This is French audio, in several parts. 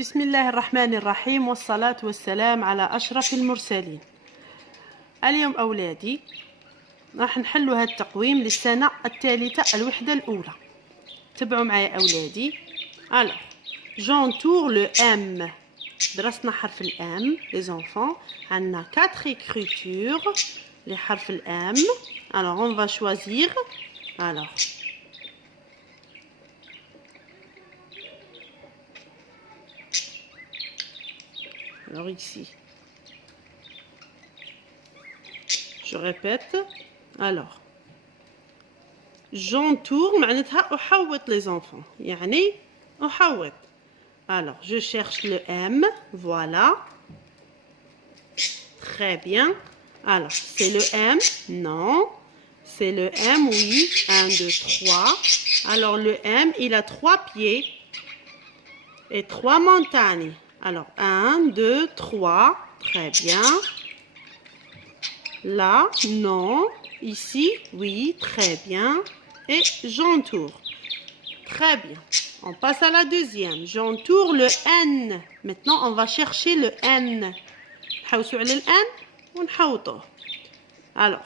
بسم الله الرحمن الرحيم والصلاة والسلام على أشرف المرسلين. اليوم أولادي راح نحلوا هذا التقويم للسنة الثالثة الوحدة الأولى. تبعوا معايا أولادي. Alors, j'entoure le M. درسنا حرف الام les enfants. عندنا 4 écritures لحرف الام. Alors, on va choisir. Alors ici, je répète. Alors, j'entoure معناتها أحوط les enfants. يعني أحوط. Alors, je cherche le M. Voilà. Très bien. Alors, c'est le M. Non. C'est le M, oui. 1, 2, 3. Alors, le M, il a 3 pieds et 3 montagnes. Alors, 1, 2, 3. Très bien. Là, non. Ici, oui. Très bien. Et j'entoure. Très bien. On passe à la deuxième. J'entoure le N. Maintenant, on va chercher le N. نحوسوا على الN ونحوطوه. Alors,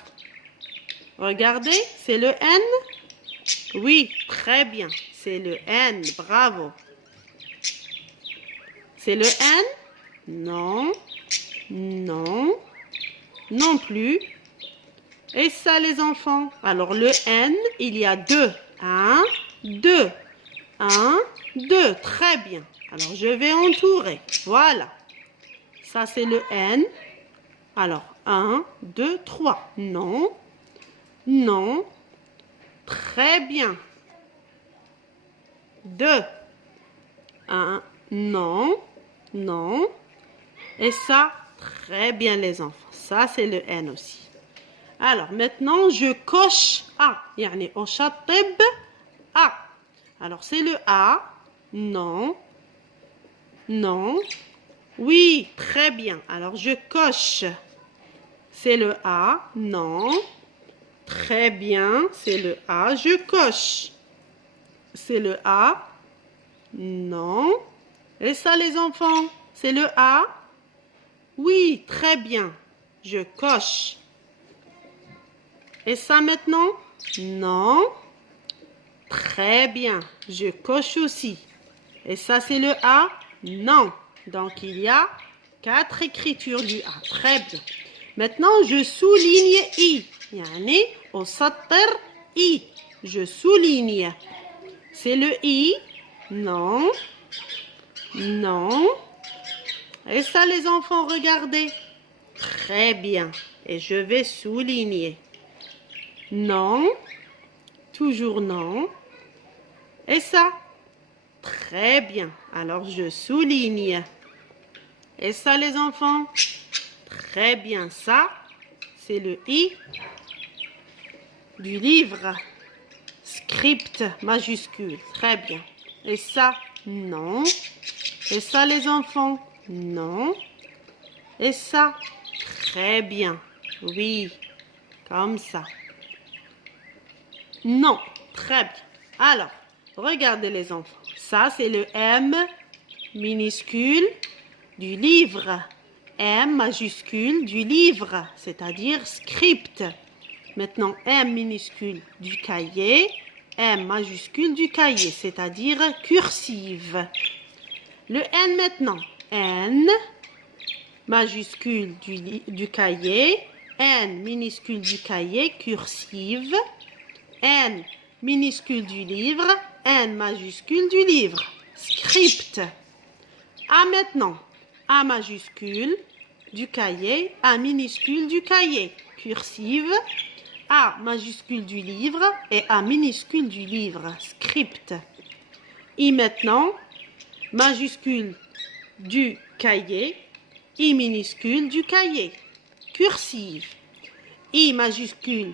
regardez, c'est le N. Oui, très bien. C'est le N. Bravo. C'est le N? Non. Non. Non plus. Et ça, les enfants? Alors, le N, il y a 2. 1, 2. 1, 2. Très bien. Alors, je vais entourer. Voilà. Ça, c'est le N. Alors, 1, 2, 3. Non. Non. Très bien. 2. 1. Non. Non. Et ça, très bien, les enfants. Ça, c'est le N aussi. Alors, maintenant, je coche A. يعني أشطب A. Alors, c'est le A. Non. Non. Oui, très bien. Alors, je coche. C'est le A. Non. Très bien. C'est le A. Je coche. C'est le A. Non. Et ça, les enfants, c'est le A. Oui, très bien. Je coche. Et ça maintenant? Non. Très bien. Je coche aussi. Et ça, c'est le A? Non. Donc, il y a 4 écritures du A. Très bien. Maintenant, je souligne I. يعني أسطر I. Je souligne. C'est le I? Non. Non. Et ça, les enfants, regardez. Très bien. Et je vais souligner. Non. Toujours non. Et ça? Très bien. Alors, je souligne. Et ça, les enfants? Très bien. Ça, c'est le I du livre. Script majuscule. Très bien. Et ça? Non. Et ça, les enfants? Non. Et ça? Très bien. Oui. Comme ça. Non. Très bien. Alors, regardez les enfants. Ça, c'est le M minuscule du livre. M majuscule du livre, c'est-à-dire script. Maintenant, M minuscule du cahier. M majuscule du cahier, c'est-à-dire cursive. Le N maintenant. N majuscule du cahier. N minuscule du cahier, cursive. N minuscule du livre. N majuscule du livre. Script. A maintenant. A majuscule du cahier. A minuscule du cahier. Cursive. A majuscule du livre et A minuscule du livre. Script. I maintenant. Majuscule du cahier. I minuscule du cahier. Cursive. I majuscule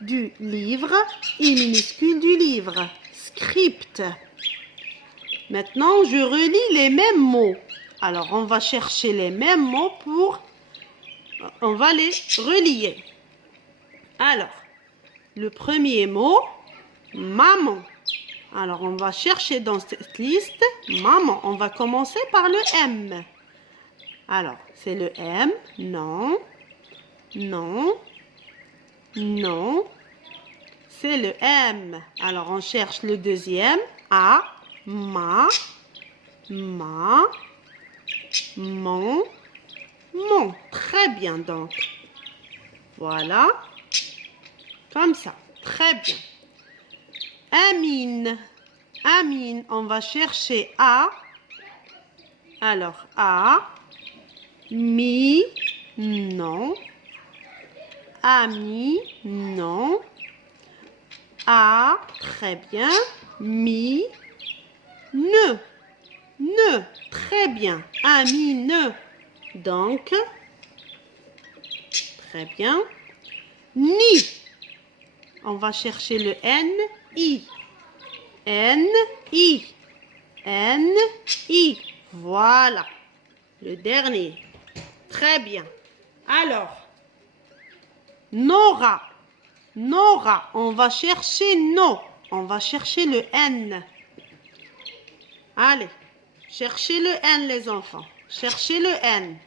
du livre. I minuscule du livre. Script. Maintenant, je relis les mêmes mots. Alors, on va chercher les mêmes mots on va les relier. Alors, le premier mot, maman. Alors, on va chercher dans cette liste maman. On va commencer par le M. Alors, c'est le M. Non. Non. Non. C'est le M. Alors, on cherche le deuxième. A. Ma. Ma. Mon. Mon. Très bien, donc. Voilà. Comme ça. Très bien. Amine. Amine. On va chercher A. Alors, A. Mi. Non. Ami. Non. A. Très bien. Mi. Ne. Ne. Très bien. Ami. Ne. Donc, très bien. Ni. On va chercher le N. I. N. I. N. I. Voilà. Le dernier. Très bien. Alors, Nora. Nora. On va chercher No. On va chercher le N. Allez. Cherchez le N, les enfants. Cherchez le N.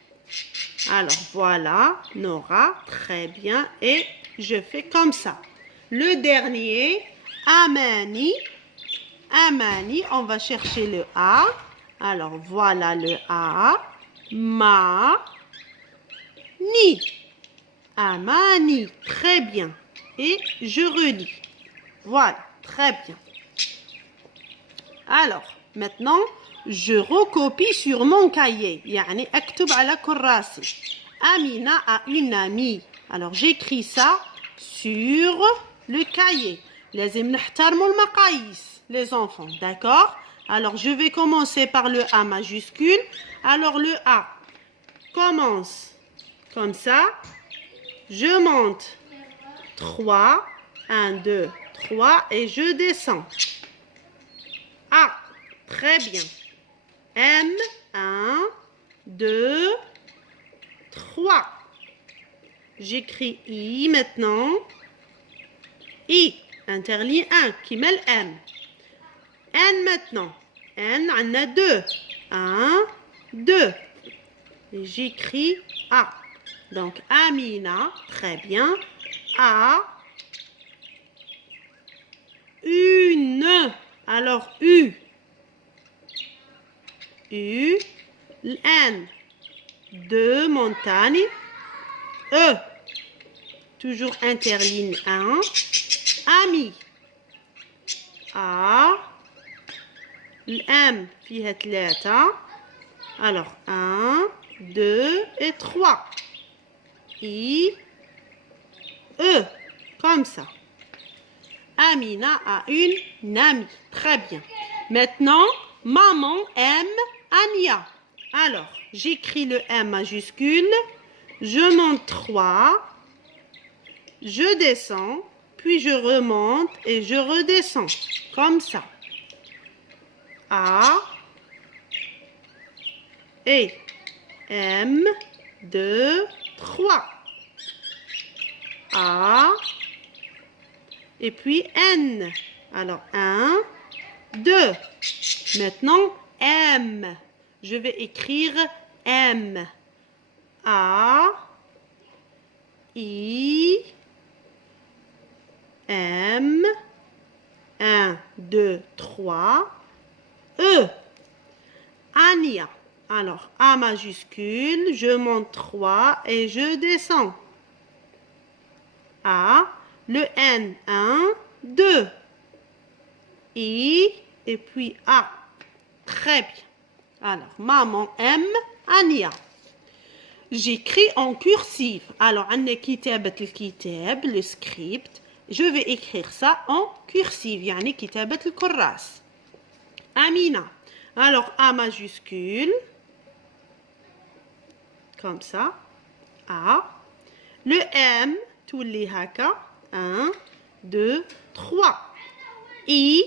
Alors, voilà. Nora. Très bien. Et je fais comme ça. Le dernier. Amani. Amani. On va chercher le A. Alors, voilà le A. Ma. Ni. Amani. Très bien. Et je relis. Voilà. Très bien. Alors, maintenant, je recopie sur mon cahier. يعني أكتب على كراسي. Amina a une amie. Alors, j'écris ça sur le cahier. لازم نحترموا المقاييس, les enfants. D'accord? Alors, je vais commencer par le A majuscule. Alors, le A commence comme ça. Je monte 3, 1, 2, 3 et je descends. A, très bien. M, 1, 2, 3. J'écris I maintenant. I, interligne 1, qui met le M. N maintenant. N, on a 2. 1, 2. J'écris A. Donc, Amina, très bien. A, une. Alors, U. U, N. 2 montagnes. E. Toujours interligne 1. Ami. A. الام فيها 3. Alors 1, 2 et 3. I, E. Comme ça. Amina a une amie. Très bien. Maintenant, maman aime Ania. Alors, j'écris le M majuscule. Je monte 3. Je descends. Puis je remonte et je redescends. Comme ça. A. Et M. 2, 3. A. Et puis N. Alors 1, 2. Maintenant M. Je vais écrire M. A. I. M. 1, 2, 3. E. Ania. Alors, A majuscule, je monte 3 et je descends. A. Le N, 1, 2. I. Et puis A. Très bien. Alors, maman aime Ania. J'écris en cursive. Alors, on a كتابة الكتاب, le script. Je vais écrire ça en cursive. يعني كتابة الكراس. Amina. Alors, A majuscule. Comme ça. A. Le M. تولي هكا. 1, 2, 3. I.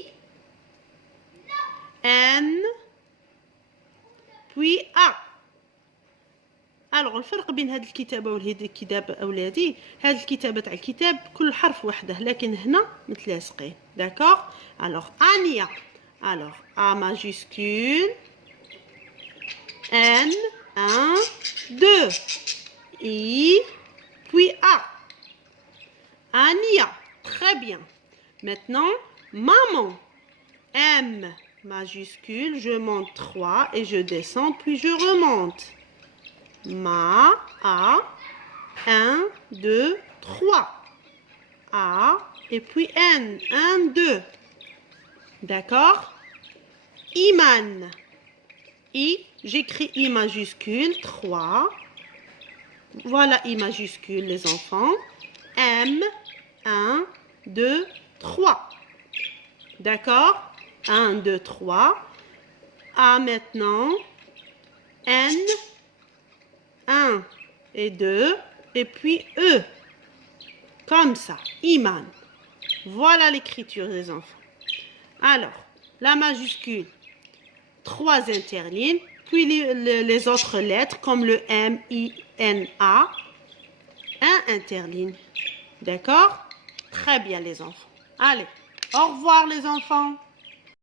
N. Puis A. Alors, الفرق بين هذه الكتابة وهذه الكتابة أولادي، هذه الكتابة تاع الكتاب كل حرف وحده، لكن هنا متلاصقين. داكوغ. alors Ania. alors A majuscule, N, 1, 2, I, puis A. Ania. Très bien. Maintenant, maman. M majuscule, je monte 3 et je descends, puis je remonte. Ma, A, 1, 2, 3. A, et puis N, 1, 2. D'accord? Iman. I, j'écris I majuscule, 3. Voilà I majuscule, les enfants. M, 1, 2, 3. D'accord? 1, 2, 3. A maintenant. N, 1 et 2. Et puis E. Comme ça. Iman. Voilà l'écriture des enfants. Alors, la majuscule, 3 interlignes. Puis les autres lettres comme le M, I, N, A. 1 interligne. D'accord? Très bien les enfants. Allez, au revoir les enfants.